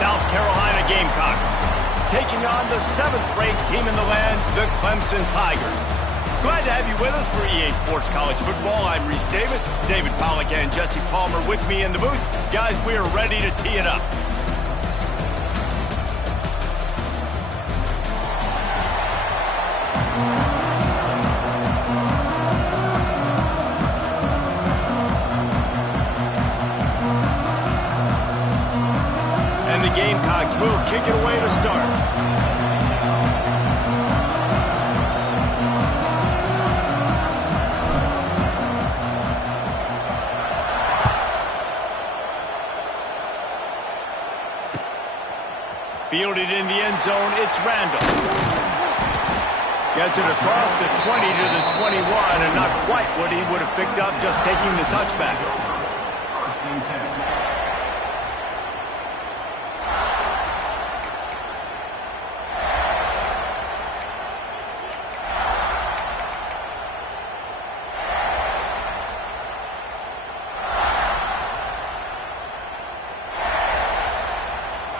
South Carolina Gamecocks, taking on the 7th-ranked team in the land, the Clemson Tigers. Glad to have you with us for EA Sports College Football. I'm Reese Davis, David Pollack and Jesse Palmer with me in the booth. Guys, we are ready to tee it up. And the Gamecocks will kick it away to start. Fielded in the end zone, it's Randall. Gets it across the 20 to the 21, and not quite what he would have picked up just taking the touchback.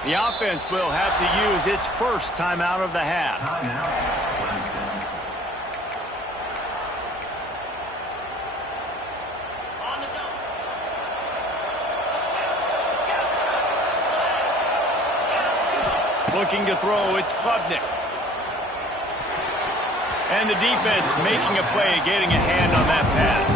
The offense will have to use its first timeout of the half. Looking to throw, it's Klubnik. And the defense making a play, getting a hand on that pass.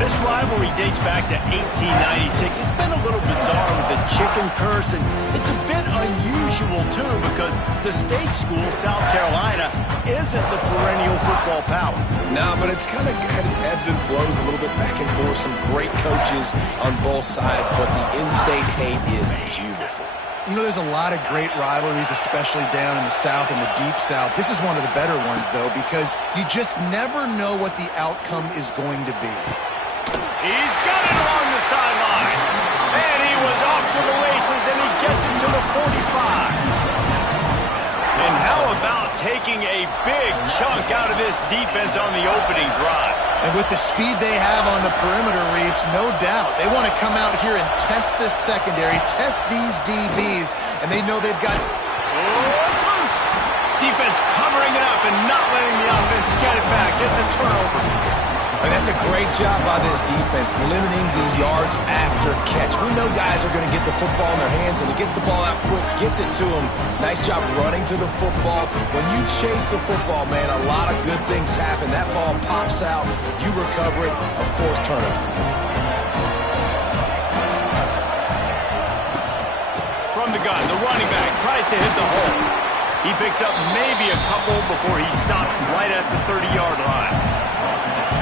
This rivalry dates back to 1896. It's been a little bizarre with the chicken curse, and it's a bit unusual, too, because the state school, South Carolina, isn't the perennial football power. No, but it's kind of had its ebbs and flows a little bit back and forth. Some great coaches on both sides, but the in-state hate is beautiful. You know, there's a lot of great rivalries, especially down in the South and the Deep South. This is one of the better ones, though, because you just never know what the outcome is going to be. He's got it along the sideline. And he was off to the races, and he gets it to the 45. And how about taking a big chunk out of this defense on the opening drive? And with the speed they have on the perimeter, Reese, no doubt. They want to come out here and test this secondary, test these DBs, and they know they've got... Oh, it's loose. Defense covering it up and not letting the offense get it back. Gets a turnover. And that's a great job by this defense, limiting the yards after catch. We know guys are going to get the football in their hands, and he gets the ball out quick, gets it to them. Nice job running to the football. When you chase the football, man, a lot of good things happen. That ball pops out, you recover it, a forced turnover. From the gun, the running back tries to hit the hole. He picks up maybe a couple before he stopped right at the 30-yard line.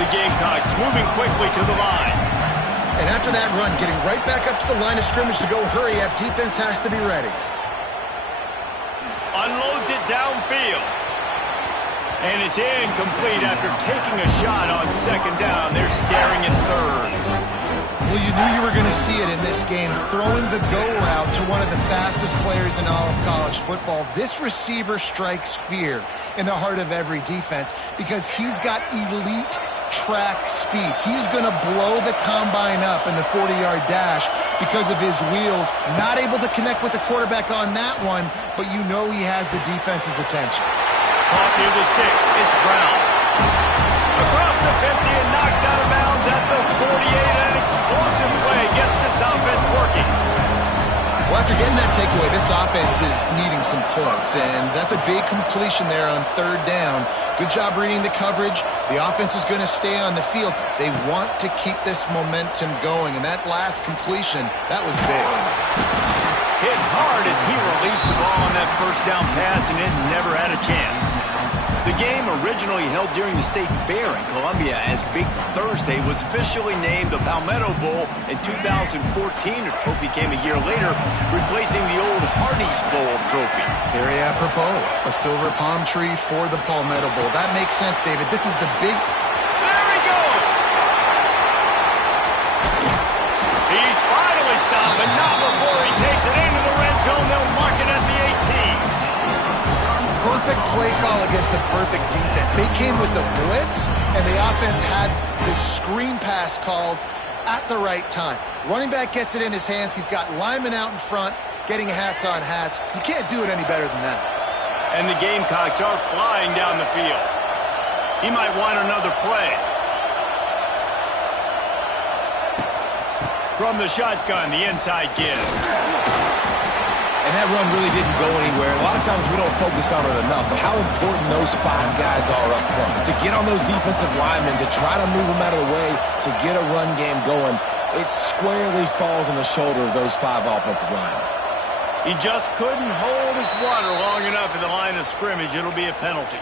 The Gamecocks moving quickly to the line. And after that run, getting right back up to the line of scrimmage to go hurry up, defense has to be ready. Unloads it downfield. And it's incomplete after taking a shot on second down. They're staring at third. Well, you knew you were going to see it in this game, throwing the go route to one of the fastest players in all of college football. This receiver strikes fear in the heart of every defense because he's got elite track speed. He's going to blow the combine up in the 40-yard dash because of his wheels. Not able to connect with the quarterback on that one, but you know he has the defense's attention. Caught near the sticks. It's Brown. Across the 50 and knocked out of bounds at the 48. An explosive play gets this offense working. Well, after getting that takeaway, this offense is needing some points, and that's a big completion there on third down. Good job reading the coverage. The offense is going to stay on the field. They want to keep this momentum going, and that last completion, that was big. Hit hard as he released the ball on that first down pass, and it never had a chance. The game, originally held during the State Fair in Columbia as Big Thursday, was officially named the Palmetto Bowl in 2014. A trophy came a year later, replacing the old Hardee's Bowl trophy. Very apropos, a silver palm tree for the Palmetto Bowl. That makes sense, David. This is the big... There he goes! He's finally stopped, but not before he takes it into the red zone. They'll mark it at the 18. Perfect play call against the perfect defense. They came with the blitz, and the offense had the screen pass called at the right time. Running back gets it in his hands. He's got linemen out in front, getting hats on hats. You can't do it any better than that. And the Gamecocks are flying down the field. He might want another play. From the shotgun, the inside give. And that run really didn't go anywhere. A lot of times we don't focus on it enough, but how important those 5 guys are up front. To get on those defensive linemen, to try to move them out of the way, to get a run game going, it squarely falls on the shoulder of those 5 offensive linemen. He just couldn't hold his water long enough in the line of scrimmage. It'll be a penalty.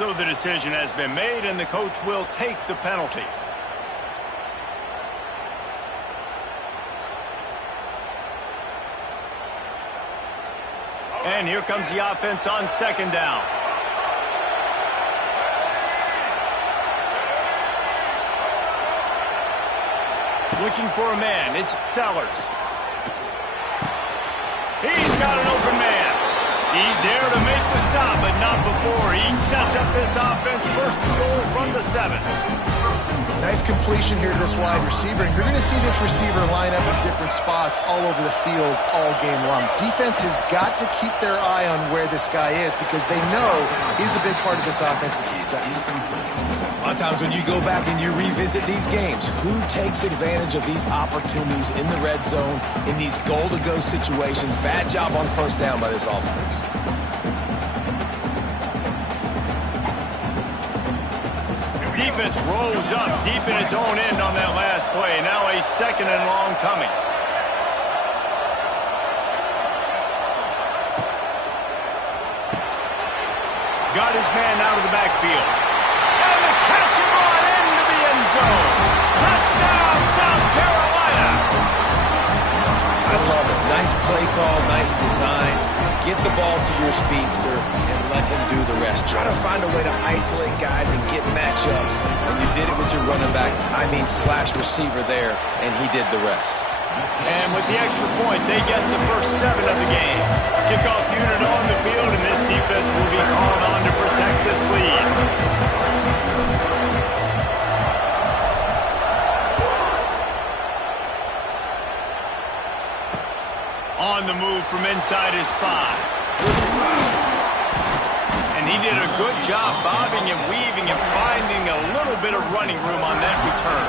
So the decision has been made, and the coach will take the penalty. And here comes the offense on second down. Looking for a man. It's Sellers. He's got an open man. He's there to make the stop, but not before. He sets up this offense first and goal from the 7. Nice completion here to this wide receiver. And you're going to see this receiver line up in different spots all over the field all game long. Defense has got to keep their eye on where this guy is because they know he's a big part of this offense's success. A lot of times when you go back and you revisit these games, who takes advantage of these opportunities in the red zone, in these goal-to-go situations? Bad job on first down by this offense. Defense rolls up deep in its own end on that last play. Now a second and long coming. Got his man out of the backfield. And the catch and run into the end zone. Touchdown, South Carolina. I love it. Nice play call, nice design. Get the ball to your speedster and let him do the rest. Try to find a way to isolate guys and get matchups. And you did it with your running back, slash receiver there, and he did the rest. And with the extra point, they get the first 7 of the game. Kickoff unit on the field, and this defense will be called on to protect this lead. On the move from inside his 5. And he did a good job bobbing and weaving and finding a little bit of running room on that return.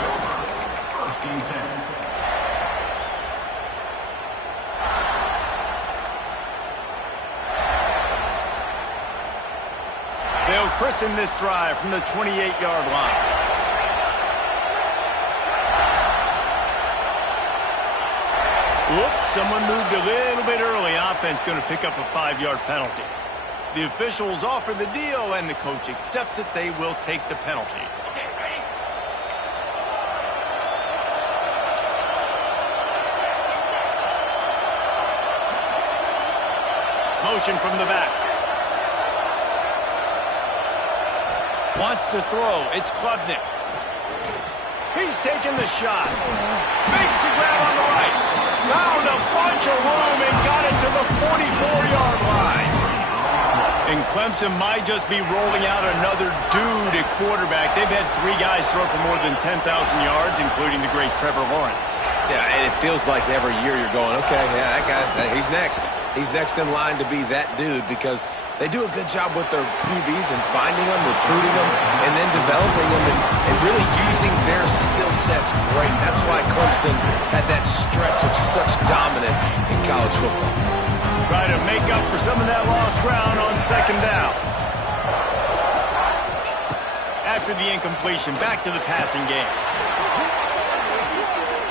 They'll christen this drive from the 28-yard line. Whoops, someone moved a little bit early. Offense going to pick up a 5-yard penalty. The officials offer the deal, and the coach accepts it. They will take the penalty. Okay, ready? Motion from the back. Wants to throw. It's Klubnik. He's taking the shot. Makes the grab on the right. Found a bunch of room and got it to the 44-yard line. And Clemson might just be rolling out another dude at quarterback. They've had 3 guys throw for more than 10,000 yards, including the great Trevor Lawrence. Yeah, and it feels like every year you're going, okay, yeah, that guy, he's next. He's next in line to be that dude because they do a good job with their QBs and finding them, recruiting them, and then developing them and really using their skill sets great. That's why Clemson had that stretch of such dominance in college football. Try to make up for some of that lost ground on second down. After the incompletion, back to the passing game.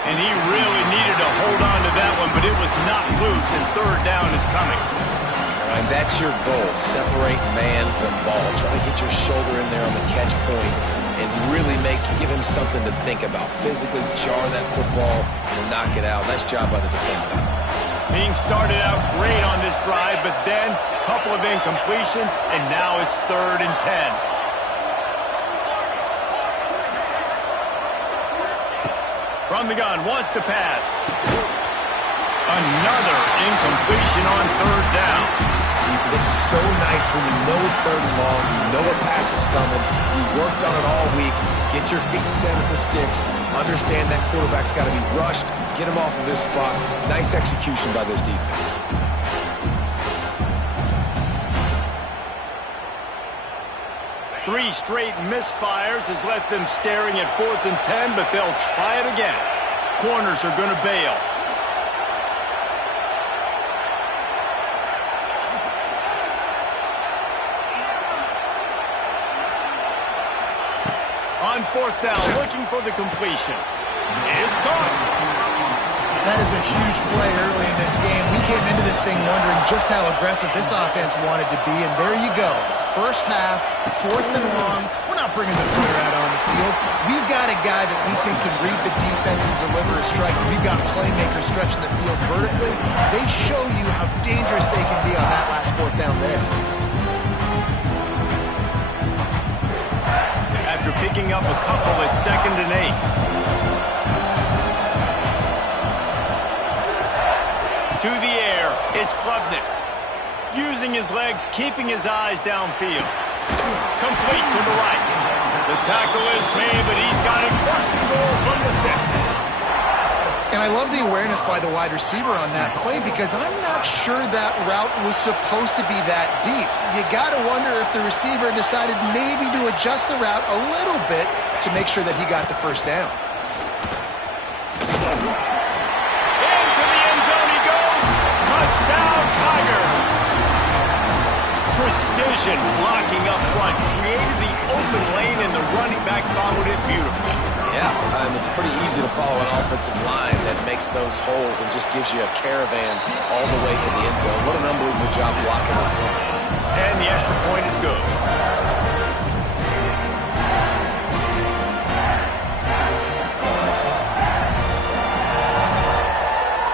And he really needed to hold on to that one, but it was not loose, and third down is coming. All right, that's your goal. Separate man from ball. Try to get your shoulder in there on the catch point and really give him something to think about. Physically jar that football and knock it out. Nice job by the defender. Being started out great on this drive, but then a couple of incompletions, and now it's 3rd and 10. From the gun, wants to pass. Another incompletion on 3rd down. It's so nice when you know it's 3rd and long, you know a pass is coming, you worked on it all week, Get your feet set at the sticks. Understand that quarterback's got to be rushed. Get him off of this spot. Nice execution by this defense. Three straight misfires has left them staring at 4th and 10, but they'll try it again. Corners are going to bail. On 4th down, looking for the completion. It's caught. That is a huge play early in this game. We came into this thing wondering just how aggressive this offense wanted to be, and there you go. First half, 4th and long. We're not bringing the player out on the field. We've got a guy that we think can read the defense and deliver a strike. We've got playmakers stretching the field vertically. They show you how dangerous they can be on that last 4th down there. After picking up a couple at 2nd and 8. To the air, it's Klubnik. Using his legs, keeping his eyes downfield. Complete to the right. The tackle is made, but he's got him 1st and goal from the 6. And I love the awareness by the wide receiver on that play because I'm not sure that route was supposed to be that deep. You got to wonder if the receiver decided maybe to adjust the route a little bit to make sure that he got the 1st down. Into the end zone he goes. Touchdown, Tiger. Precision blocking up front. Created the open lane, and the running back followed it beautifully. Yeah, it's pretty easy to follow an offensive line that makes those holes and just gives you a caravan all the way to the end zone. What an unbelievable job blocking up front. And the extra point is good.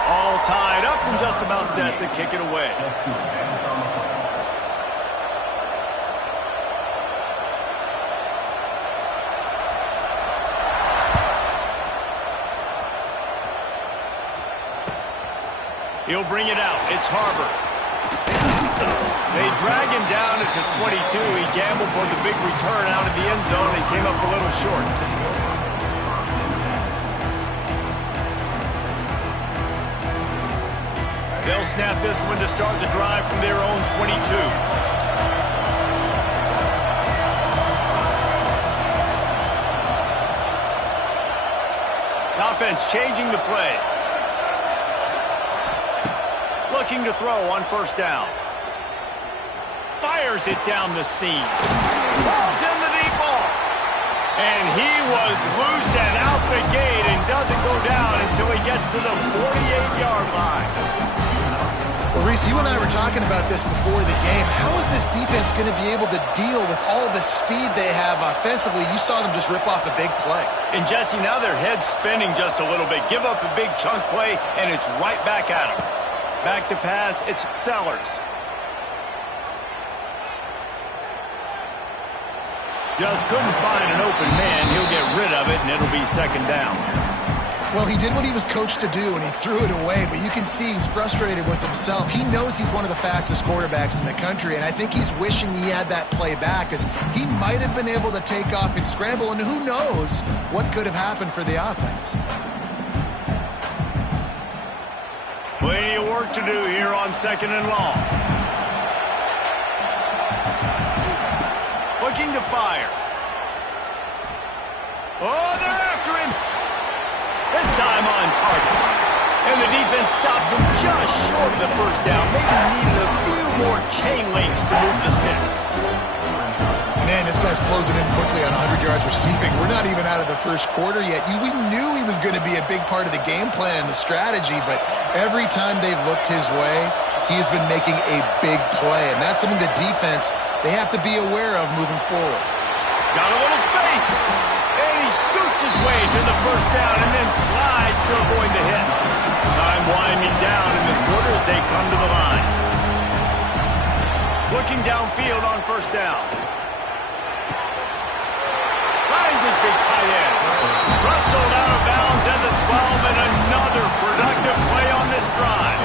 All tied up and just about set to kick it away. He'll bring it out. It's Harbor. They drag him down at the 22. He gambled for the big return out of the end zone and came up a little short. They'll snap this one to start the drive from their own 22. Offense changing the play. Looking to throw on 1st down. Fires it down the seam. Balls in the deep ball. And he was loose and out the gate and doesn't go down until he gets to the 48-yard line. Well, Reese, you and I were talking about this before the game. How is this defense going to be able to deal with all the speed they have offensively? You saw them just rip off a big play. And Jesse, now their head's spinning just a little bit. Give up a big chunk play, and it's right back at them. Back to pass, it's Sellers. Just couldn't find an open man. He'll get rid of it, and it'll be 2nd down. Well, he did what he was coached to do, and he threw it away, but you can see he's frustrated with himself. He knows he's one of the fastest quarterbacks in the country, and I think he's wishing he had that play back, because he might have been able to take off and scramble, and who knows what could have happened for the offense. Plenty of work to do here on 2nd and long. Looking to fire. Oh, they're after him. This time on target. And the defense stops him just short of the 1st down. Maybe needed a few more chain links to move the sticks. Man, this guy's closing in quickly on 100 yards receiving. We're not even out of the 1st quarter yet. We knew he was going to be a big part of the game plan and the strategy, but every time they've looked his way, he's been making a big play, and that's something the defense, they have to be aware of moving forward. Got a little space, and he scoots his way to the 1st down and then slides to avoid the hit. Time winding down in the quarter as they come to the line. Looking downfield on 1st down. Finds his big tight end. Rustled out of bounds at the 12, and another productive play on this drive.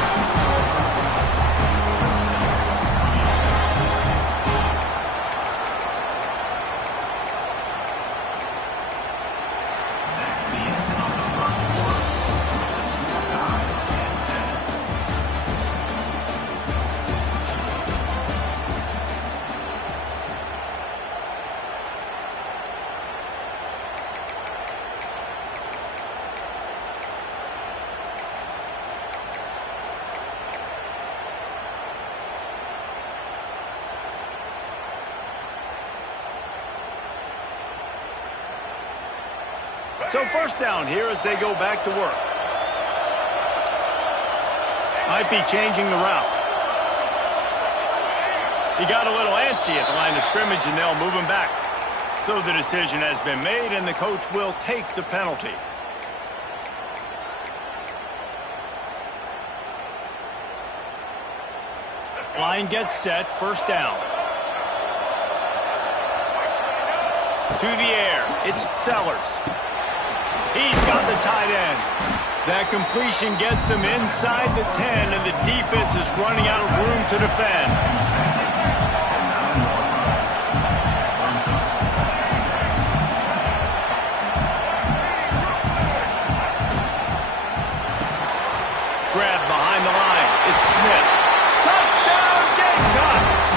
So first down here as they go back to work. Might be changing the route. He got a little antsy at the line of scrimmage, and they'll move him back. So the decision has been made, and the coach will take the penalty. Line gets set, first down. To the air, it's Sellers. He's got the tight end. That completion gets them inside the 10, and the defense is running out of room to defend. Grab behind the line. It's Smith. Touchdown, Gamecocks!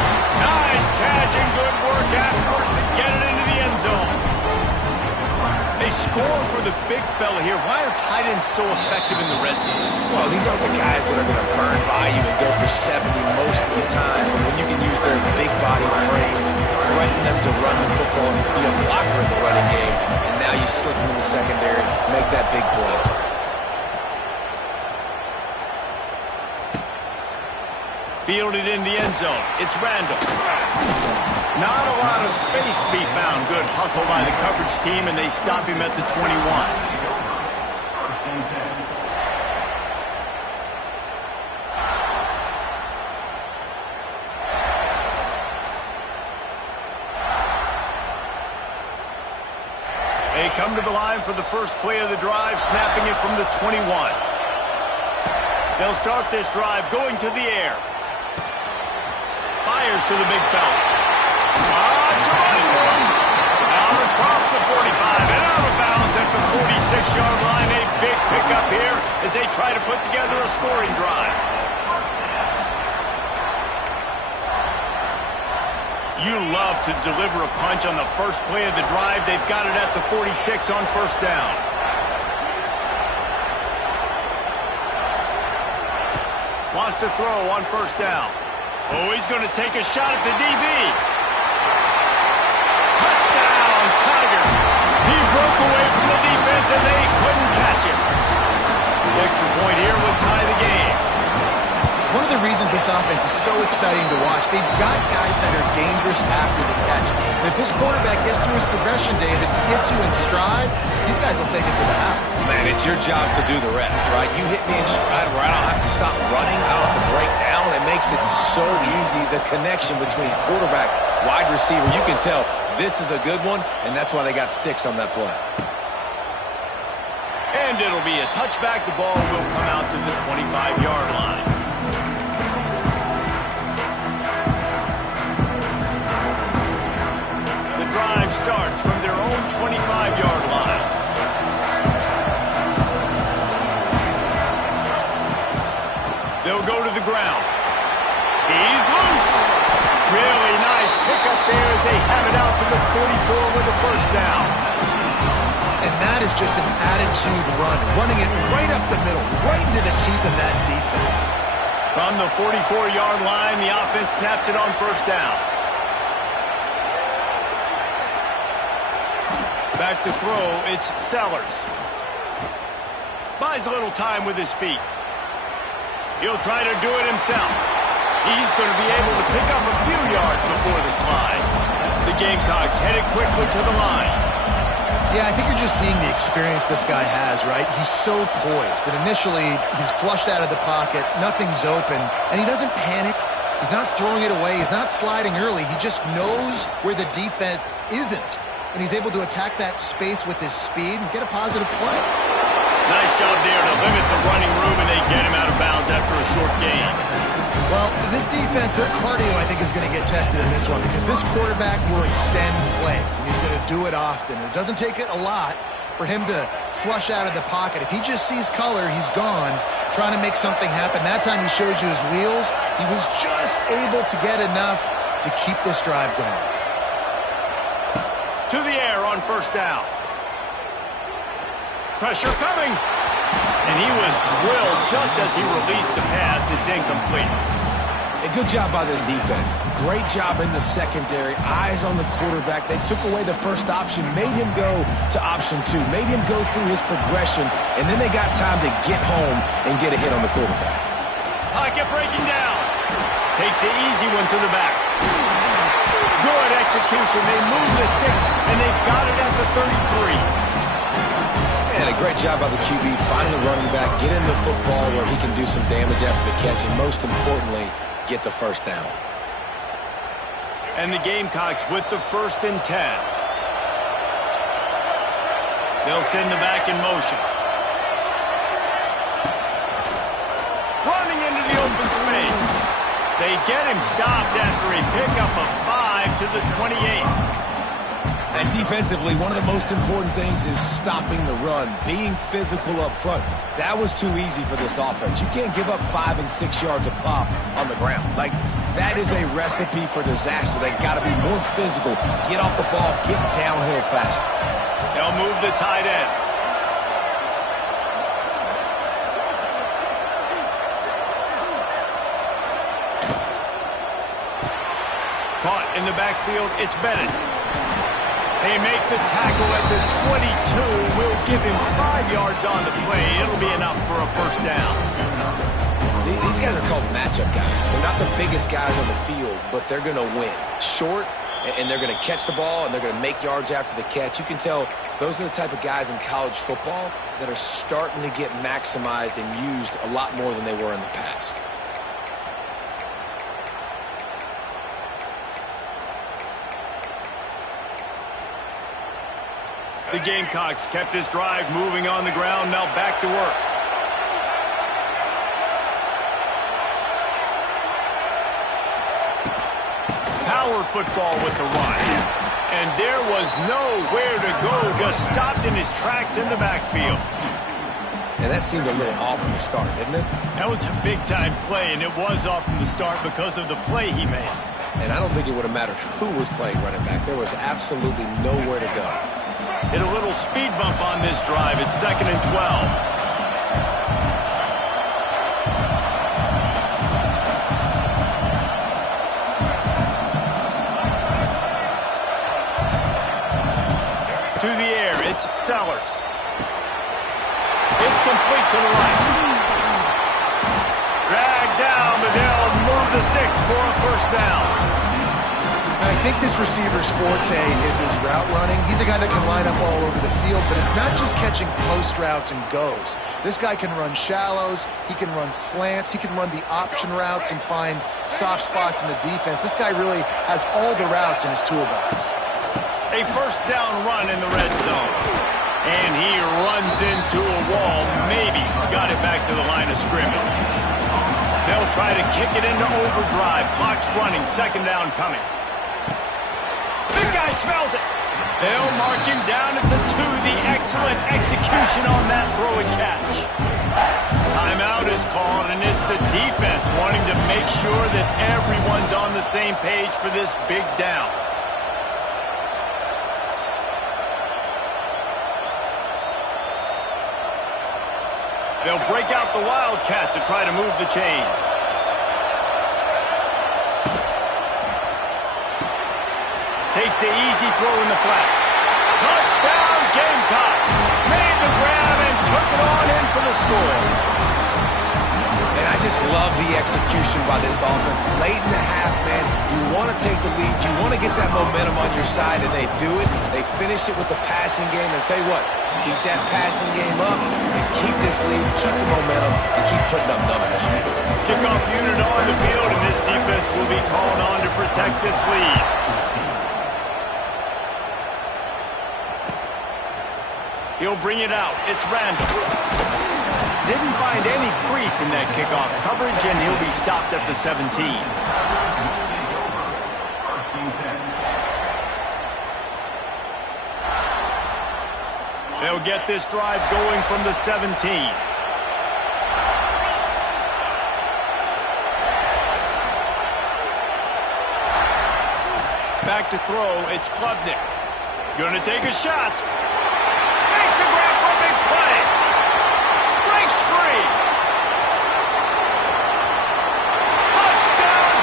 Nice catch and good work afterwards to get it into the end zone. They score for the big fella here. Why are tight ends so effective in the red zone? Well, these aren't the guys that are going to burn by you and go for 70 most of the time. When you can use their big body frames, threaten them to run the football and be a blocker in the running game, and now you slip them in the secondary, make that big play. Fielded in the end zone. It's Randall. Not a lot of space to be found. Good hustle by the coverage team, and they stop him at the 21. They come to the line for the first play of the drive, snapping it from the 21. They'll start this drive going to the air. Fires to the big fella. It's a running room. Out across the 45 and out of bounds at the 46-yard line. A big pickup here as they try to put together a scoring drive. You love to deliver a punch on the first play of the drive. They've got it at the 46 on first down. Wants to throw on first down. Oh, he's going to take a shot at the DB. Touchdown, Tigers. He broke away from the defense, and they couldn't catch him. The extra point here would tie the game. One of the reasons this offense is so exciting to watch, they've got guys that are dangerous after the catch. And if this quarterback gets through his progression, David, hits you in stride, these guys will take it to the house. Man, it's your job to do the rest, right? You hit me in stride where I don't have to stop running, I don't have to break down. It makes it so easy, the connection between quarterback, wide receiver. You can tell this is a good one, and that's why they got 6 on that play. And it'll be a touchback. The ball will come out to the 25-yard line. The drive starts from their own 25-yard line. They'll go to the ground. He's loose. Really nice pickup there as they have it out to the 44 with a first down. And that is just an attitude run, running it right up the middle, right into the teeth of that defense. From the 44-yard line, the offense snaps it on first down. Back to throw, it's Sellers. Buys a little time with his feet. He'll try to do it himself. He's going to be able to pick up a few yards before the slide. The Gamecocks headed quickly to the line. Yeah, I think you're just seeing the experience this guy has, right? He's so poised that initially he's flushed out of the pocket, nothing's open, and he doesn't panic. He's not throwing it away. He's not sliding early. He just knows where the defense isn't, and he's able to attack that space with his speed and get a positive play. Nice job there to limit the running room, and they get him out of bounds after a short gain. Well, this defense, their cardio, I think, is going to get tested in this one because this quarterback will extend plays, and he's going to do it often. It doesn't take it a lot for him to flush out of the pocket. If he just sees color, he's gone, trying to make something happen. That time he showed you his wheels. He was just able to get enough to keep this drive going. To the air on first down. Pressure coming. And he was drilled just as he released the pass. It's incomplete. A good job by this defense. Great job in the secondary. Eyes on the quarterback. They took away the first option, made him go to option 2, made him go through his progression, and then they got time to get home and get a hit on the quarterback. Pocket breaking down. Takes the easy one to the back. Good execution. They move the sticks, and they've got it at the 33. And a great job by the QB, finding the running back, get him the football where he can do some damage after the catch, and most importantly, get the first down. And the Gamecocks with the 1st and 10. They'll send the back in motion. Running into the open space. They get him stopped after a pickup of 5 to the 28. And defensively, one of the most important things is stopping the run, being physical up front. That was too easy for this offense. You can't give up 5 and 6 yards a pop on the ground. Like, that is a recipe for disaster. They got to be more physical, get off the ball, get downhill faster. They'll move the tight end. Caught in the backfield, it's Bennett. They make the tackle at the 22. Will give him 5 yards on the play. It'll be enough for a first down. These guys are called matchup guys. They're not the biggest guys on the field, but they're going to win. Short, and they're going to catch the ball, and they're going to make yards after the catch. You can tell those are the type of guys in college football that are starting to get maximized and used a lot more than they were in the past. The Gamecocks kept this drive moving on the ground, now back to work. Power football with the run. And there was nowhere to go, just stopped in his tracks in the backfield. And that seemed a little off from the start, didn't it? That was a big-time play, and it was off from the start because of the play he made. And I don't think it would have mattered who was playing running back. There was absolutely nowhere to go. Hit a little speed bump on this drive. It's 2nd and 12. To the air, it's Sellers. It's complete to the right. Dragged down, but they'll move the sticks for a first down. I think this receiver's forte is his route running. He's a guy that can line up all over the field, but it's not just catching post routes and goes. This guy can run shallows, he can run slants, he can run the option routes and find soft spots in the defense. This guy really has all the routes in his toolbox. A first down run in the red zone. And he runs into a wall, maybe got it back to the line of scrimmage. They'll try to kick it into overdrive. Clock's running, 2nd down coming. Big guy smells it. They'll mark him down at the 2. The excellent execution on that throw and catch. Timeout is called, and it's the defense wanting to make sure that everyone's on the same page for this big down. They'll break out the Wildcat to try to move the chains. Takes the easy throw in the flat. Touchdown, Gamecock. Made the grab and took it on in for the score. And I just love the execution by this offense. Late in the half, man, you want to take the lead. You want to get that momentum on your side, and they do it. They finish it with the passing game. And tell you what, keep that passing game up and keep this lead, keep the momentum, and keep putting up numbers. Kickoff unit on the field, and this defense will be called on to protect this lead. He'll bring it out. It's Randall. Didn't find any crease in that kickoff coverage, and he'll be stopped at the 17. They'll get this drive going from the 17. Back to throw. It's Klubnik. Gonna take a shot. Makes a grab for a big play. Breaks free. Touchdown,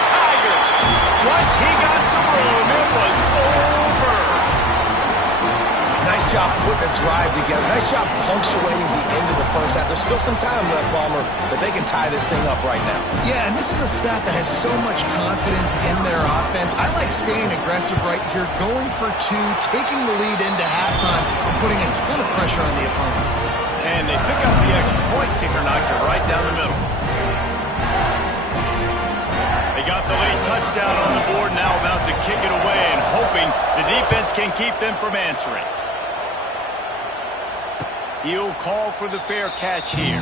job putting a drive together. Nice job punctuating the end of the first half. There's still some time left, Palmer, but they can tie this thing up right now. Yeah, and this is a staff that has so much confidence in their offense. I like staying aggressive right here, going for two, taking the lead into halftime, and putting a ton of pressure on the opponent. And they pick up the extra point. Kicker knocked it right down the middle. They got the late touchdown on the board, now about to kick it away and hoping the defense can keep them from answering. He'll call for the fair catch here.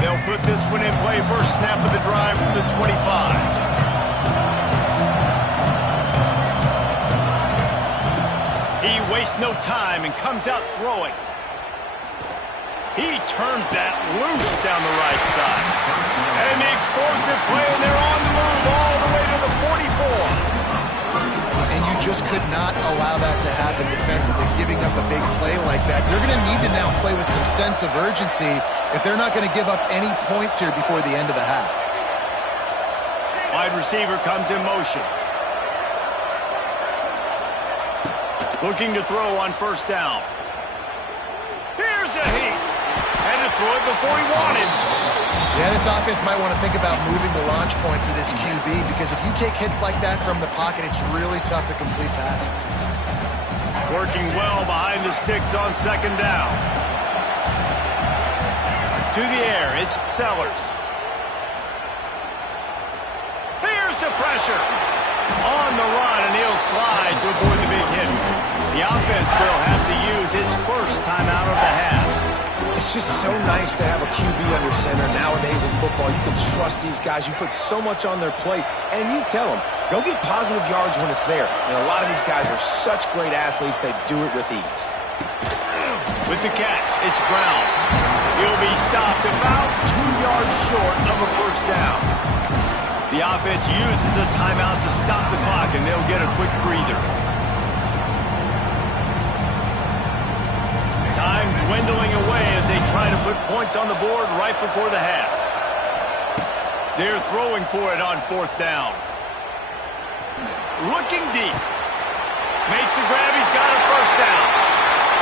They'll put this one in play. First snap of the drive from the 25. He wastes no time and comes out throwing. He turns that loose down the right side. And the explosive play, and they're on the move all the way to the 44. And you just could not allow that to happen defensively, giving up a big play like that. You're going to need to now play with some sense of urgency if they're not going to give up any points here before the end of the half. Wide receiver comes in motion. Looking to throw on first down. Here's a heat. Had to throw it before he wanted. Yeah, this offense might want to think about moving the launch point for this QB, because if you take hits like that from the pocket, it's really tough to complete passes. Working well behind the sticks on second down. To the air, it's Sellers. Here's the pressure. On the run, and he'll slide to avoid the big hit. The offense will have to use its first timeout of the half. It's just so nice to have a QB under center. Nowadays in football, you can trust these guys. You put so much on their plate, and you tell them, go get positive yards when it's there. And a lot of these guys are such great athletes, they do it with ease. With the catch, it's Brown. He'll be stopped about 2 yards short of a first down. The offense uses a timeout to stop the clock, and they'll get a quick breather. Time dwindling away as they try to put points on the board right before the half. They're throwing for it on fourth down. Looking deep. Makes the grab. He's got a first down.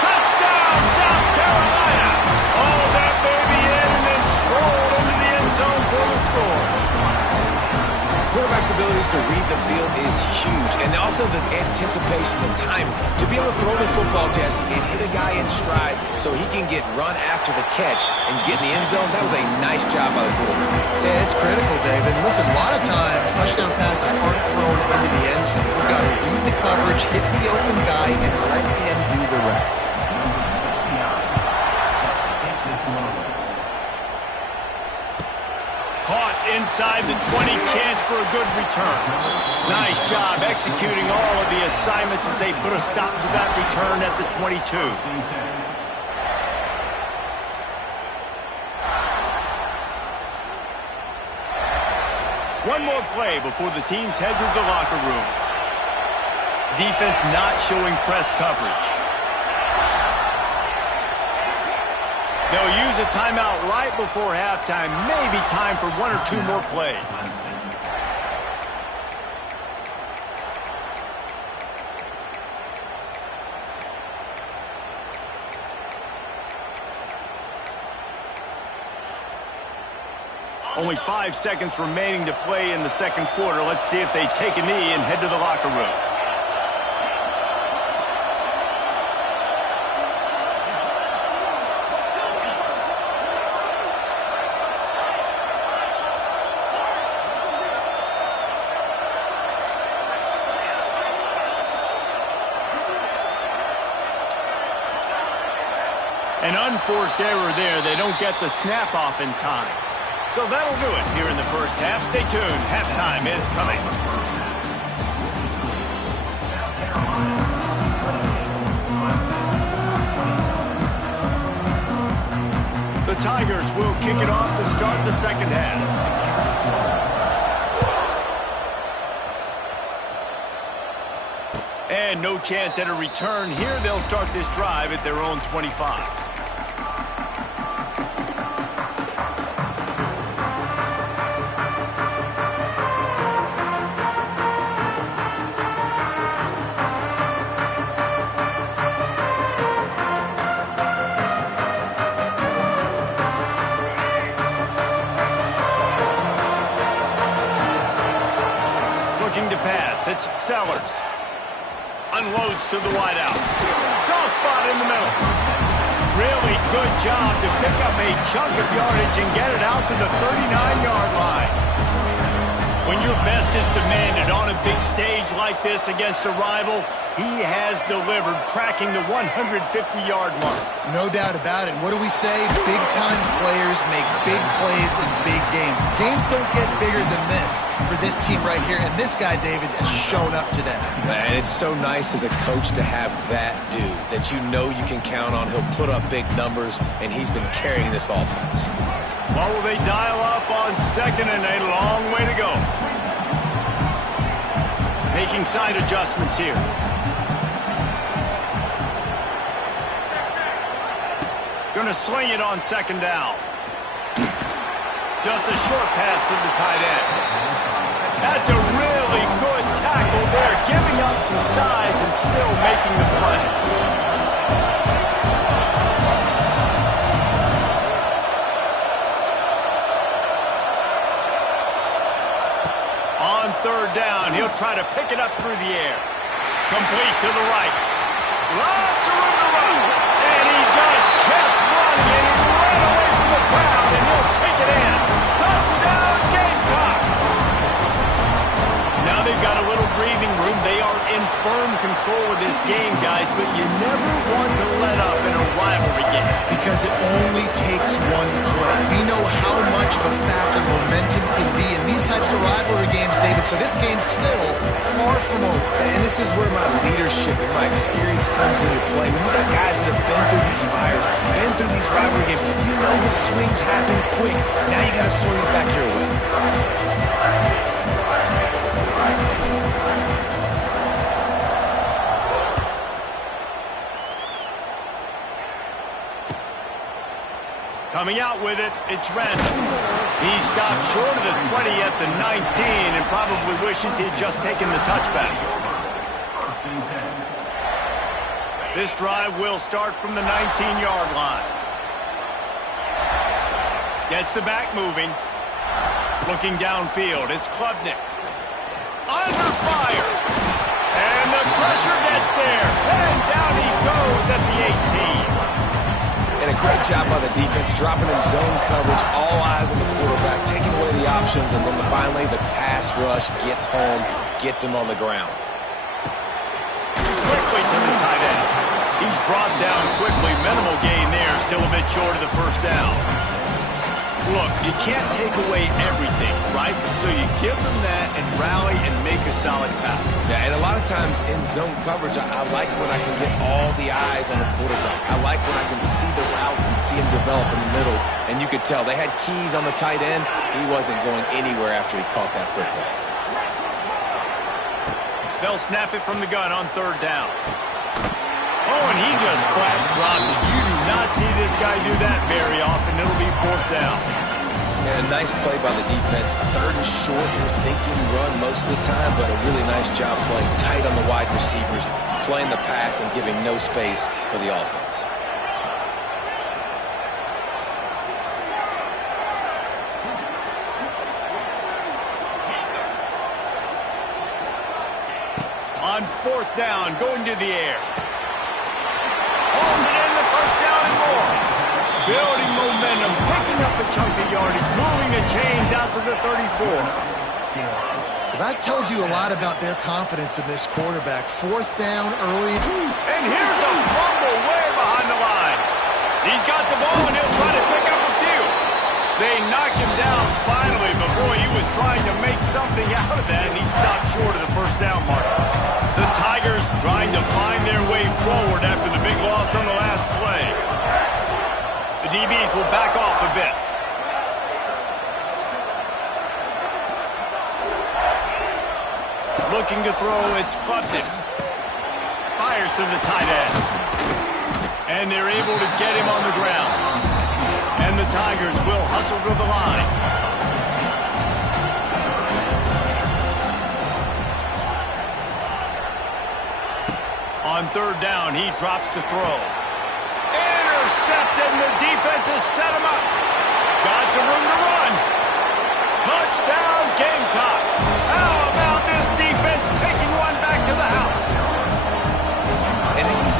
Touchdown, South Carolina. Oh, that baby in and then strolled into the end zone for the score. Quarterback's abilities to read the field is huge, and also the anticipation, the timing. To be able to throw the football, Jesse, and hit a guy in stride so he can get run after the catch and get in the end zone, that was a nice job by the quarterback. Yeah, it's critical, David. Listen, a lot of times, touchdown passes aren't thrown into the end zone. You've got to read the coverage, hit the open guy, and let him do the rest. Caught inside the 20, chance for a good return. Nice job executing all of the assignments as they put a stop to that return at the 22. One more play before the teams head to the locker rooms. Defense not showing press coverage. They'll use a timeout right before halftime. Maybe time for 1 or 2 more plays. Only 5 seconds remaining to play in the second quarter. Let's see if they take a knee and head to the locker room. An unforced error there. They don't get the snap off in time. So that'll do it here in the first half. Stay tuned. Halftime is coming. The Tigers will kick it off to start the second half. And no chance at a return here. They'll start this drive at their own 25. blitz Sellers. Unloads to the wideout. Soft spot in the middle. Really good job to pick up a chunk of yardage and get it out to the 39-yard line. When your best is demanded on a big stage like this against a rival, he has delivered, cracking the 150-yard mark. No doubt about it. What do we say? Big-time players make big plays in big games. The games don't get bigger than this for this team right here, and this guy, David, has shown up today. And it's so nice as a coach to have that dude that you know you can count on. He'll put up big numbers, and he's been carrying this offense. What will they dial up on second and a long way to go? Making side adjustments here. Going to swing it on second down. Just a short pass to the tight end. That's a really good tackle there, giving up some size and still making the play. On third down, he'll try to pick it up through the air. Complete to the right. Lots of room to run. And he just kept running, and he ran away from the crowd, and he'll take it in. Touchdown, Gamecocks! Now they've got a little breathing room. They are in firm control of this game, guys, but you never want to let up in a rivalry game. Because it only takes one play. We know how much of a factor momentum can be in these types of rivalry games, David, so this game's still far from over. And this is where my leadership and my experience comes into play. When you got guys that have been through these fires, been through these rivalry games, you know the swings happen quick. Now you got to swing it back your way. Coming out with it, it's Randall. He stopped short of the 20 at the 19 and probably wishes he'd just taken the touchback. This drive will start from the 19-yard line. Gets the back moving. Looking downfield, it's Klubnik. Under fire. And the pressure gets there. And down he goes at the 18. And a great job by the defense, dropping in zone coverage, all eyes on the quarterback, taking away the options, and then finally the pass rush gets home, gets him on the ground. Quickly to the tight end. He's brought down quickly. Minimal gain there, still a bit short of the first down. Look, you can't take away everything, right? So you give them that and rally and make a solid tackle. Yeah, and a lot of times in zone coverage, I like when I can get all the eyes on the quarterback. I like when I can see the routes and see him develop in the middle. And you could tell they had keys on the tight end. He wasn't going anywhere after he caught that football. They'll snap it from the gun on third down. Oh, and he just flat dropped it. You do not see this guy do that very often. It'll be fourth down. And a nice play by the defense. Third and short, you're thinking run most of the time, but a really nice job playing tight on the wide receivers, playing the pass and giving no space for the offense. On fourth down, going to the air. Holds it in, the first down and more. Building momentum, picking up a chunk of yardage, moving the chains out to the 34. That tells you a lot about their confidence in this quarterback. Fourth down early. And here's a fumble way behind the line. He's got the ball, and he'll try to pick up a few. They knock him down finally, but boy, he was trying to make something out of that, and he stopped short of the first down mark. The Tigers trying to find their way forward after the big loss on the last play. The DBs will back off a bit. Looking to throw, it's Klubnik. Fires to the tight end. And they're able to get him on the ground. And the Tigers will hustle to the line. On third down, he drops to throw. Intercepted, and the defense has set him up. Got some room to run. Touchdown, Gamecocks. How about this defense taking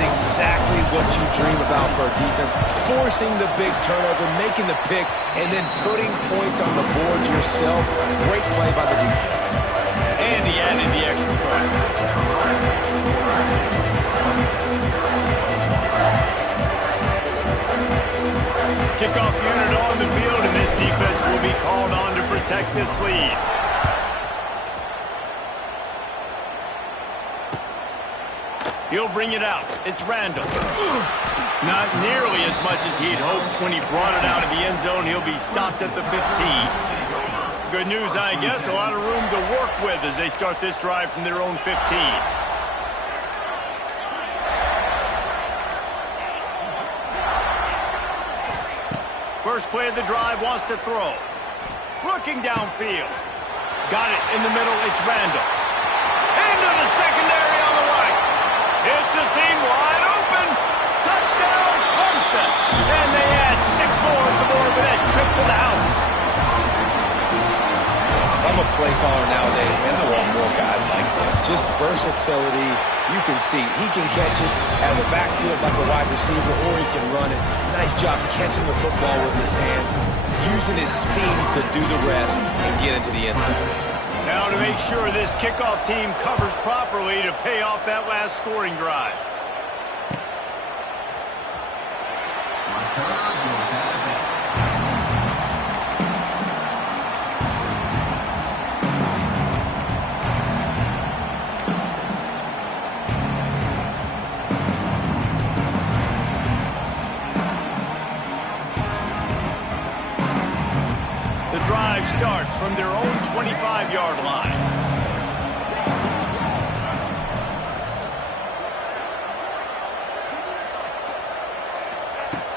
exactly what you dream about for a defense. Forcing the big turnover, making the pick, and then putting points on the board yourself. Great play by the defense. And he added the extra point. Kickoff unit on the field, and this defense will be called on to protect this lead. He'll bring it out. It's Randall. Not nearly as much as he'd hoped when he brought it out of the end zone. He'll be stopped at the 15. Good news, I guess. A lot of room to work with as they start this drive from their own 15. First play of the drive, wants to throw. Looking downfield. Got it in the middle. It's Randall. Into the secondary on the right. It's a seam wide open. Touchdown, Clemson. And they add 6 more at the board with that trip to the house. If I'm a play caller nowadays, man, I want more guys like this. Just versatility. You can see he can catch it out of the backfield like a wide receiver, or he can run it. Nice job catching the football with his hands, using his speed to do the rest and get into the end zone. Now to make sure this kickoff team covers properly to pay off that last scoring drive. The drive starts from their own 25-yard line.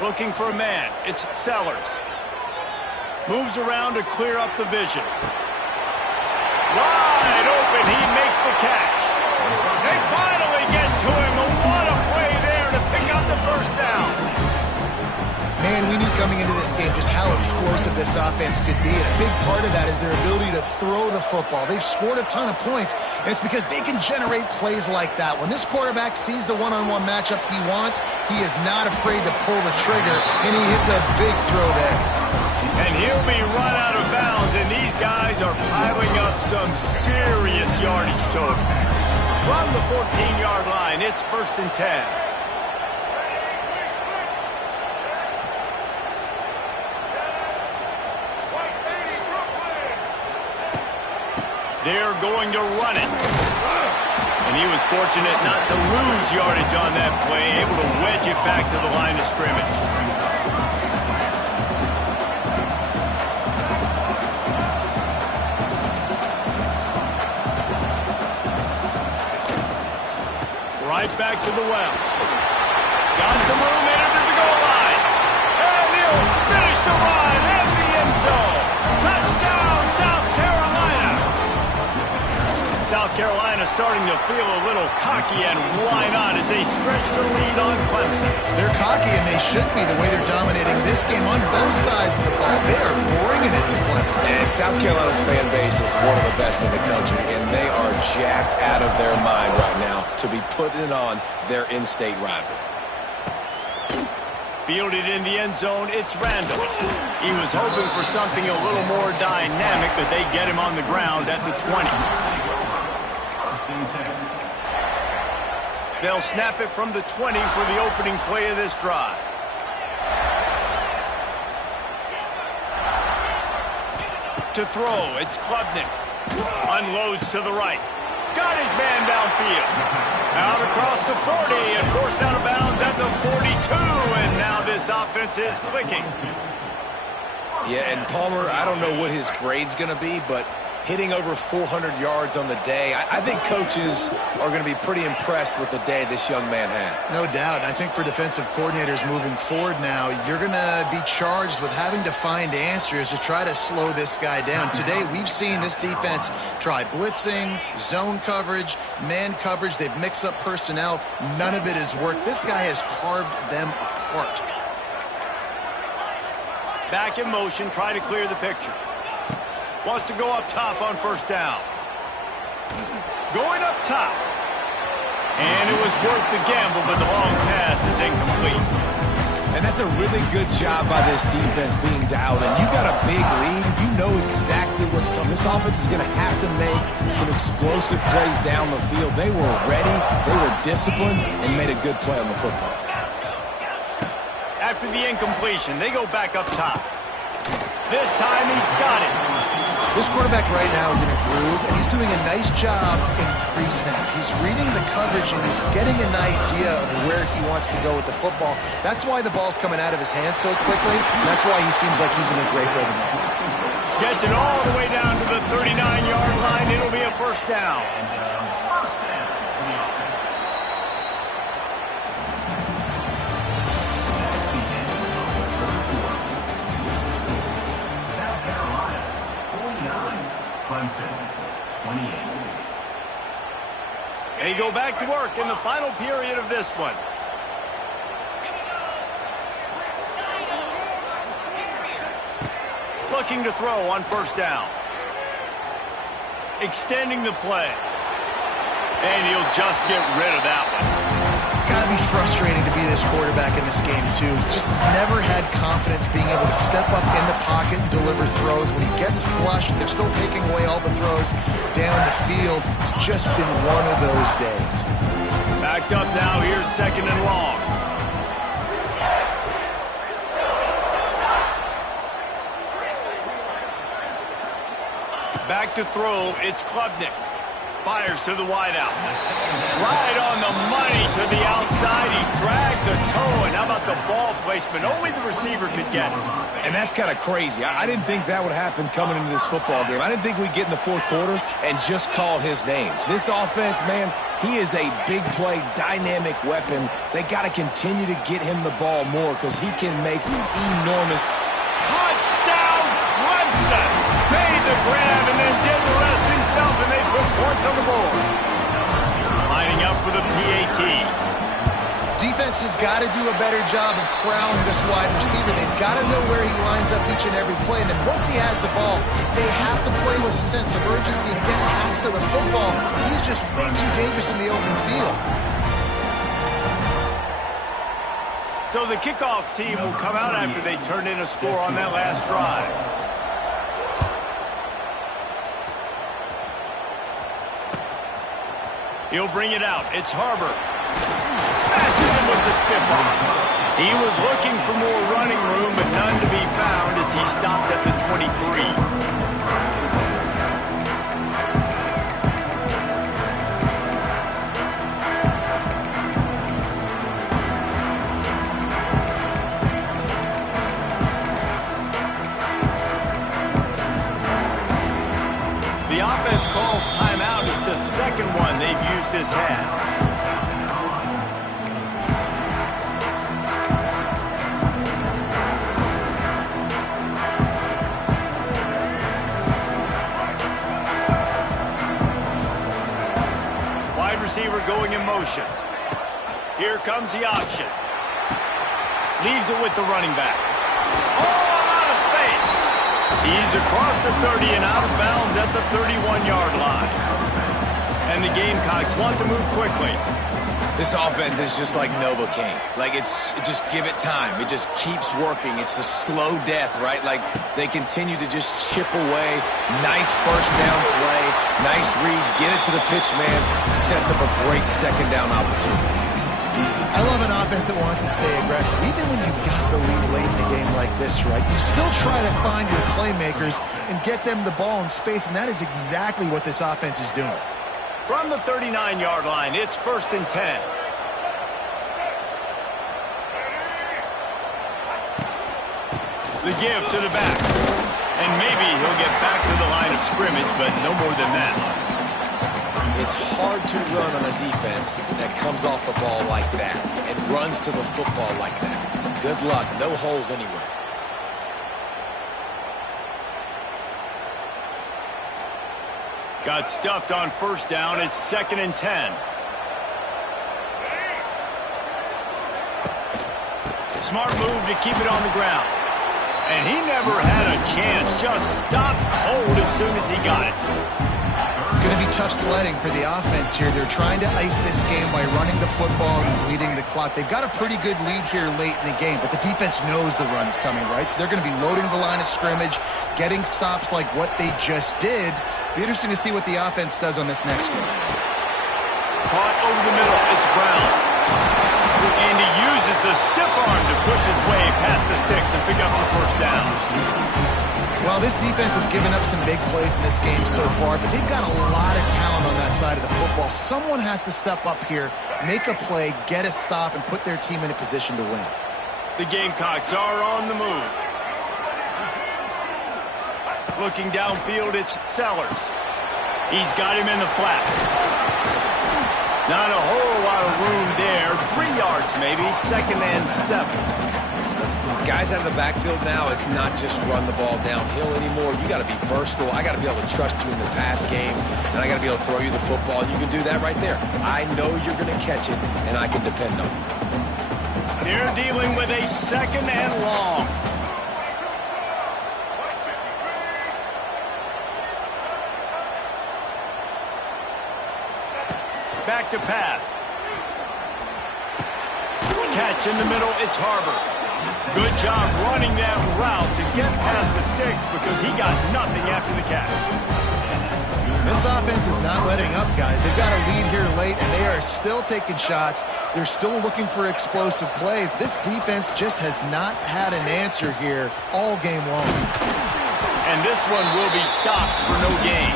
Looking for a man. It's Sellers. Moves around to clear up the vision. Wide open. He makes the catch. They finally get to him. What a play there to pick up the first down. Man, we knew coming into this game just how explosive this offense could be, and a big part of that is their ability to throw the football. They've scored a ton of points, and it's because they can generate plays like that. When this quarterback sees the one-on-one matchup he wants, he is not afraid to pull the trigger, and he hits a big throw there. And he'll be run out of bounds, and these guys are piling up some serious yardage total. From the 14-yard line, it's 1st and 10. They're going to run it. And he was fortunate not to lose yardage on that play, able to wedge it back to the line of scrimmage. Right back to the well. Got some room into the goal line. And he'll finish the run in the end zone. Touchdown, South Carolina. South Carolina starting to feel a little cocky, and why not, as they stretch the lead on Clemson. They're cocky, and they should be the way they're dominating this game on both sides of the ball. They are bringing it to Clemson. And South Carolina's fan base is one of the best in the country, and they are jacked out of their mind right now to be putting it on their in-state rival. Fielded in the end zone, it's Randall. He was hoping for something a little more dynamic, but they get him on the ground at the 20. They'll snap it from the 20 for the opening play of this drive. To throw, it's Klubnik. Unloads to the right. Got his man downfield. Out across the 40 and forced out of bounds at the 42. And now this offense is clicking. Yeah, and Palmer, I don't know what his grade's going to be, but hitting over 400 yards on the day, I think coaches are going to be pretty impressed with the day this young man had. No doubt. I think for defensive coordinators moving forward now, you're going to be charged with having to find answers to try to slow this guy down. Today, we've seen this defense try blitzing, zone coverage, man coverage. They've mixed up personnel. None of it has worked. This guy has carved them apart. Back in motion, try to clear the picture. Wants to go up top on first down. Going up top. And it was worth the gamble, but the long lead. And that's a really good job by this defense being dialed in. You got a big lead. You know exactly what's coming. This offense is going to have to make some explosive plays down the field. They were ready, they were disciplined, and made a good play on the football. After the incompletion, they go back up top. This time he's got it. This quarterback right now is in a groove, and he's doing a nice job in pre-snap. He's reading the coverage, and he's getting an idea of where he wants to go with the football. That's why the ball's coming out of his hands so quickly. That's why he seems like he's in a great rhythm now. Gets it all the way down to the 39-yard line. It'll be a first down. They go back to work in the final period of this one. Looking to throw on first down. Extending the play. And he'll just get rid of that one. It's got to be frustrating to be this quarterback in this game, too. He just has never had confidence being able to step up in the pocket and deliver throws. When he gets flushed, they're still taking away all the throws down the field. It's just been one of those days. Backed up now. Here's second and long. Back to throw. It's Klubnik. Fires to the wideout. Right on the money to the outside. He dragged the toe. And how about the ball placement? Only the receiver could get it. And that's kind of crazy. I didn't think that would happen coming into this football game. I didn't think we'd get in the fourth quarter and just call his name. This offense, man, he is a big play, dynamic weapon. They got to continue to get him the ball more because he can make enormous. Touchdown, Clemson! Made the grab and then did the rest himself, and they put points on the board. Lining up for the PAT. Defense has got to do a better job of crowding this wide receiver. They've got to know where he lines up each and every play. And then once he has the ball, they have to play with a sense of urgency and get past to the football. He's just way too dangerous in the open field. So the kickoff team will come out after they turn in a score on that last drive. He'll bring it out. It's Harbor. Smashes him with the stiff arm. He was looking for more running room, but none to be found as he stopped at the 23. The offense calls timeout. It's the second one they've used this half. Wide receiver going in motion. Here comes the option. Leaves it with the running back. He's across the 30 and out of bounds at the 31-yard line. And the Gamecocks want to move quickly. This offense is just like Novocaine. Like, just give it time. It just keeps working. It's a slow death, right? Like, they continue to just chip away. Nice first down play. Nice read. Get it to the pitch man. Sets up a great second down opportunity. I love an offense that wants to stay aggressive. Even when you've got the lead late in the game like this, right? You still try to find your playmakers and get them the ball in space, and that is exactly what this offense is doing. From the 39-yard line, it's 1st and 10. The give to the back. And maybe he'll get back to the line of scrimmage, but no more than that. It's hard to run on a defense that comes off the ball like that and runs to the football like that. Good luck. No holes anywhere. Got stuffed on first down. It's 2nd and 10. Smart move to keep it on the ground. And he never had a chance. Just stopped cold as soon as he got it. It's going to be be tough sledding for the offense here. They're trying to ice this game by running the football and bleeding the clock. They've got a pretty good lead here late in the game, but the defense knows the run's coming, right? So they're going to be loading the line of scrimmage, getting stops like what they just did. Be interesting to see what the offense does on this next one. Caught over the middle. It's Brown. And he uses the stiff arm to push his way past the sticks and pick up the first down. Well, this defense has given up some big plays in this game so far, but they've got a lot of talent on that side of the football. Someone has to step up here, make a play, get a stop, and put their team in a position to win. The Gamecocks are on the move. Looking downfield, it's Sellers. He's got him in the flat. Not a whole lot of room there. 3 yards maybe, 2nd and 7. Guys out of the backfield now, it's not just run the ball downhill anymore. You got to be versatile. I got to be able to trust you in the pass game, and I got to be able to throw you the football. And you can do that right there. I know you're going to catch it, and I can depend on you. They're dealing with a 2nd and long. Back to pass. Catch in the middle, it's Harbor. Good job running that route to get past the sticks because he got nothing after the catch. This offense is not letting up, guys. They've got a lead here late, and they are still taking shots. They're still looking for explosive plays. This defense just has not had an answer here all game long. And this one will be stopped for no gain.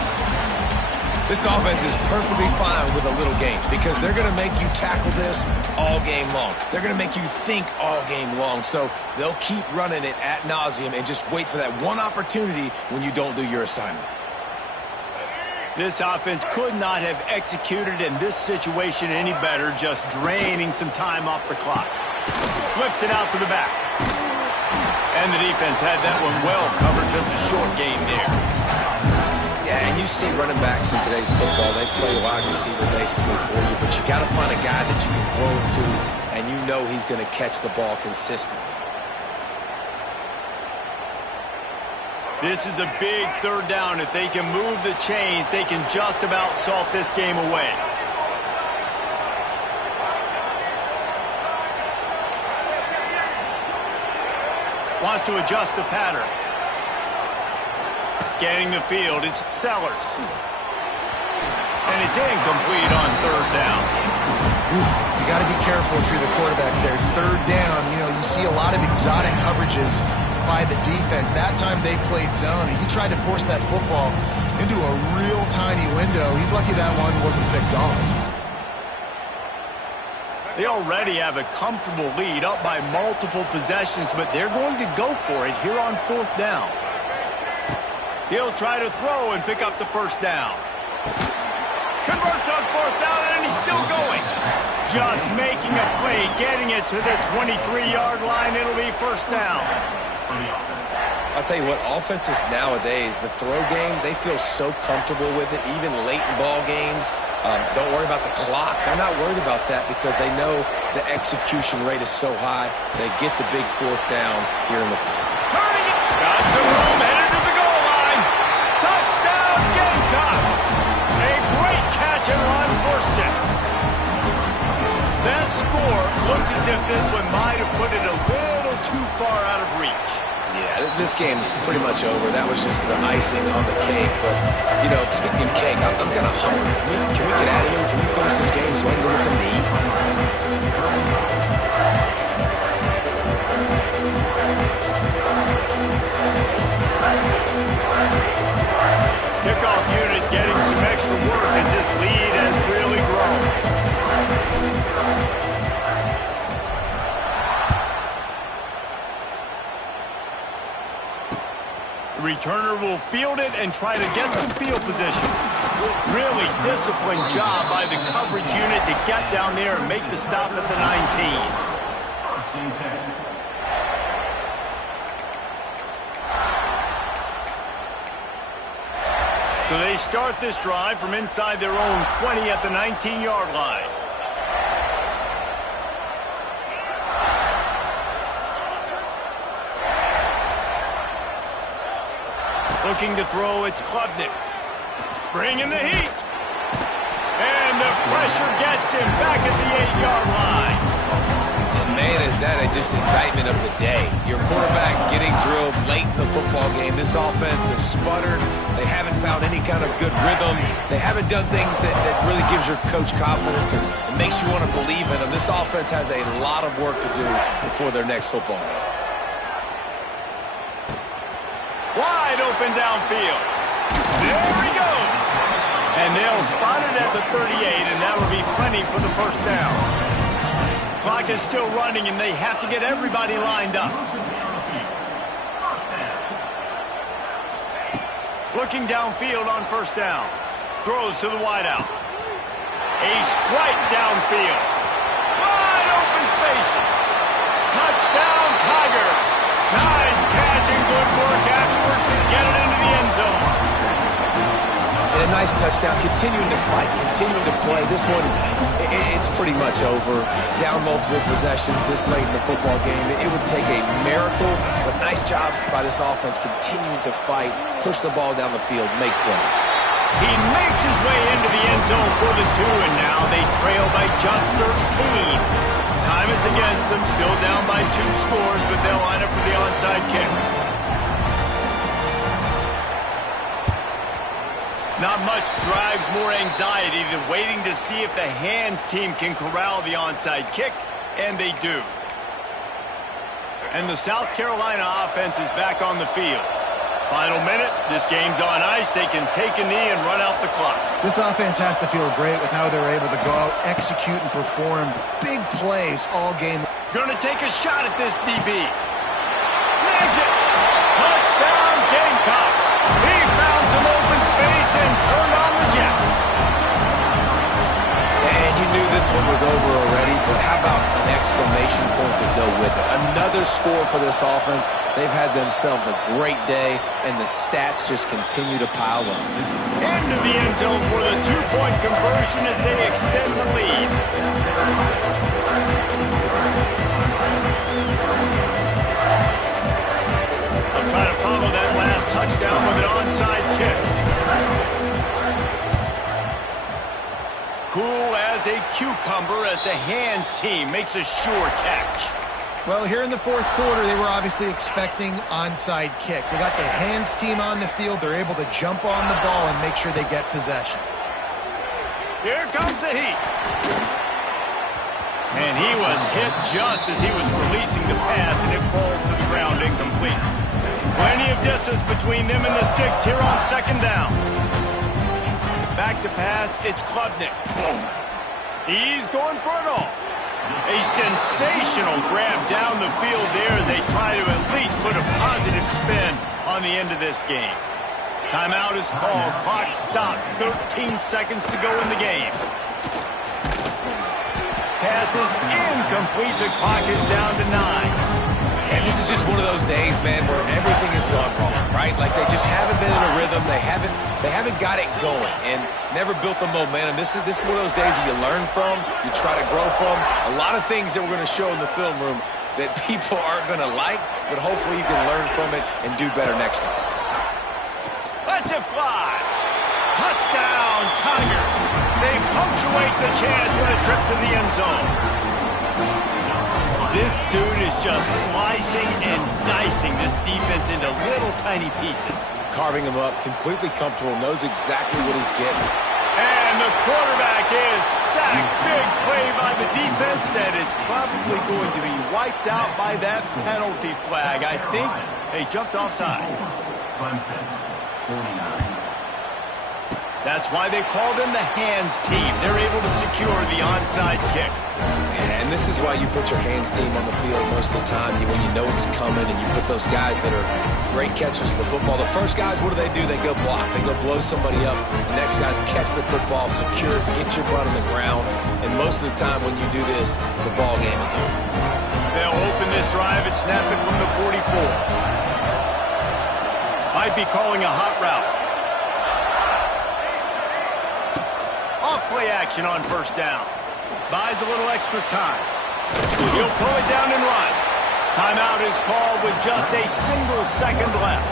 This offense is perfectly fine with a little game because they're going to make you tackle this all game long. They're going to make you think all game long. So they'll keep running it ad nauseum and just wait for that one opportunity when you don't do your assignment. This offense could not have executed in this situation any better, just draining some time off the clock. Flips it out to the back. And the defense had that one well covered, just a short game there. Yeah, and you see running backs in today's football, they play wide receiver basically for you, but you got to find a guy that you can throw it to, and you know he's going to catch the ball consistently. This is a big 3rd down. If they can move the chains, they can just about salt this game away. Wants to adjust the pattern. Scanning the field, it's Sellers. And it's incomplete on 3rd down. You got to be careful if you're the quarterback there. 3rd down, you know, you see a lot of exotic coverages by the defense. That time they played zone, and he tried to force that football into a real tiny window. He's lucky that one wasn't picked off. They already have a comfortable lead, up by multiple possessions, but they're going to go for it here on 4th down. He'll try to throw and pick up the 1st down. Converts on 4th down, and he's still going. Just making a play, getting it to the 23-yard line. It'll be 1st down. I'll tell you what, offenses nowadays, the throw game, they feel so comfortable with it, even late in ball games. Don't worry about the clock. They're not worried about that because they know the execution rate is so high. They get the big 4th down here in the... Turning it. Got some room, headed to the goal line. Touchdown, Gamecocks. A great catch and run for 6. That score looks as if this one might have put it a little too far out of reach. Yeah, this game's pretty much over. That was just the icing on the cake. But, you know, speaking of cake, I'm kind of hungry. Can we get out of here? Can we finish this game so I can go get something to eat? Kickoff unit getting some extra work as this lead has really grown. The returner will field it and try to get some field position. Really disciplined job by the coverage unit to get down there and make the stop at the 19. So they start this drive from inside their own 20 at the 19-yard line. Looking to throw, it's Klubnik. Bringing the heat. the pressure gets him back at the 8-yard line. And man, is that just indictment of the day. Your quarterback getting drilled late in the football game. This offense has sputtered. They haven't found any kind of good rhythm. They haven't done things that really gives your coach confidence and makes you want to believe in them. This offense has a lot of work to do before their next football game. Wide open downfield. There he goes. And they'll spot it at the 38, and that will be plenty for the first down. Clock is still running, and they have to get everybody lined up. Looking downfield on first down. Throws to the wideout. A strike downfield. Wide open spaces. Touchdown, Tiger. Nice catch and good work afterwards to get it into the end zone. And a nice touchdown, continuing to fight, continuing to play. This one, it's pretty much over. Down multiple possessions this late in the football game. It would take a miracle, but nice job by this offense continuing to fight, push the ball down the field, make plays. He makes his way into the end zone for the 2, and now they trail by just 13. Time is against them, still down by 2 scores, but they'll line up for the onside kick. Not much drives more anxiety than waiting to see if the hands team can corral the onside kick, and they do. And the South Carolina offense is back on the field. Final minute, this game's on ice. They can take a knee and run out the clock. This offense has to feel great with how they're able to go out, execute, and perform big plays all game. Gonna take a shot at this DB. Snags it. Touchdown, Gamecocks. He found some open space and turned on the Jets. And you knew this one was over already, but how about an exclamation point to go with it? Another score for this offense. They've had themselves a great day, and the stats just continue to pile up. Into the end zone for the 2-point conversion as they extend the lead. They'll try to follow that last touchdown with an onside kick. Cool as a cucumber as the hands team makes a sure catch. Well, here in the fourth quarter, they were obviously expecting onside kick. They got their hands team on the field. They're able to jump on the ball and make sure they get possession. Here comes the heat. And he was hit just as he was releasing the pass, and it falls to the ground incomplete. Plenty of distance between them and the sticks here on second down. Back to pass, it's Klubnik. He's going for it all. A sensational grab down the field there as they try to at least put a positive spin on the end of this game. Timeout is called. Clock stops. 13 seconds to go in the game. Pass is incomplete. The clock is down to 9. And this is just one of those days, man, where everything has gone wrong, right? Like they just haven't been in a rhythm. They haven't got it going and never built the momentum. This is one of those days that you learn from, you try to grow from. A lot of things that we're going to show in the film room that people aren't going to like, but hopefully you can learn from it and do better next time. Let's it fly. Touchdown, Tigers. They punctuate the chance with a trip to the end zone. This dude is just slicing and dicing this defense into little tiny pieces. Carving him up, completely comfortable, knows exactly what he's getting. And the quarterback is sacked. Big play by the defense that is probably going to be wiped out by that penalty flag. I think they jumped offside. That's why they call them the hands team. They're able to secure the onside kick. And this is why you put your hands team on the field most of the time. When you know it's coming and you put those guys that are great catchers of the football. The first guys, what do? They go block. They go blow somebody up. The next guys catch the football, secure it, get your butt on the ground. And most of the time when you do this, the ball game is over. They'll open this drive and snap it from the 44. Might be calling a hot route. Off-play action on first down. Buys a little extra time. He'll pull it down and run. Timeout is called with just a single second left.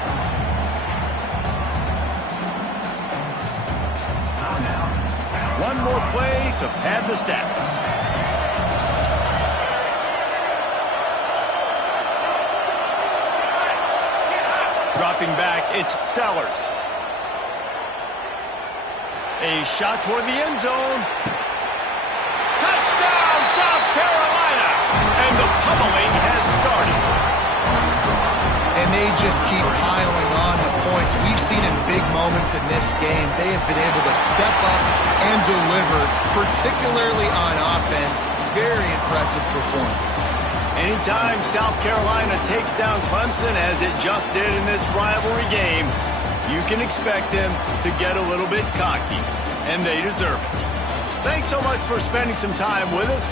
one more play to pad the stats. Dropping back, it's Sellers. A shot toward the end zone. Touchdown, South Carolina! And the pummeling has started. And they just keep piling on the points. We've seen in big moments in this game, they have been able to step up and deliver, particularly on offense. Very impressive performance. Anytime South Carolina takes down Clemson, as it just did in this rivalry game, you can expect them to get a little bit cocky, and they deserve it. Thanks so much for spending some time with us.